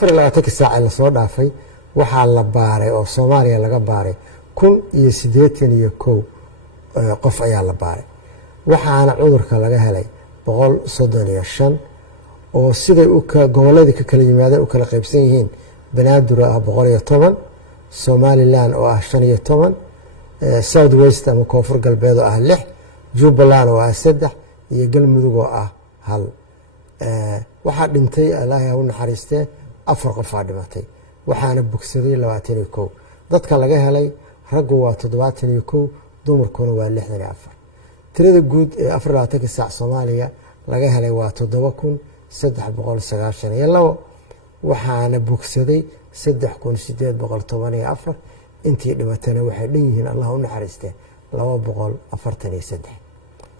24 saac la soo dhaafay waxaa la baaray oo Soomaaliya laga baaray 1081 qof ayaa la baaray waxaana cudurka laga helay 135 oo siday goboladii ka kala yimaadeen u kala qaybsan yihiin Banaadir ah 110 Somaliland oo ah 15 South West ama Koonfur Galbeed oo ah 6 Jubbaland oo ah 3 iyo Galmudug oo ah 1 waxaa dhintay Ilaahay ha u naxariistee 4 qof dhimatay waxaana bogsaday 21 dadka laga helay raggu waa 71 dumarkuna waa 64 tirada guud ee 24 saac Soomaaliya laga helay waa 7392 waxaana bogsaday 3814 intii dhimatana waxay dhan yihiin Allah u naxariistee 243